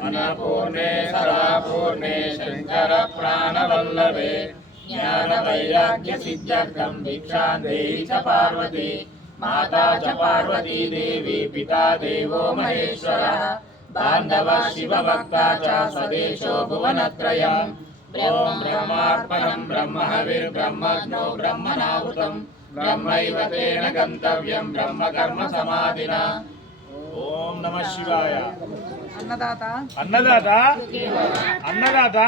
अन्नपूर्णे सदापूर्णे शंकर प्राणवल्लभे ज्ञान वैराग्य सिद्ध्यर्थं भिक्षां देहि च पार्वती माता च पार्वती देवी पिता देवो महेश्वरः बान्धवः शिवभक्ता च स्वदेशो भुवनत्रयम् ओम ब्रह्मार्पणं ब्रह्महविर्ब्रह्मज्ञो ब्रह्मणाहुतं ब्रह्मैव तेन गन्तव्यं ब्रह्मकर्म समाधिना। ओम नमः शिवाय। अन्नदाता अन्नदाता अन्नदाता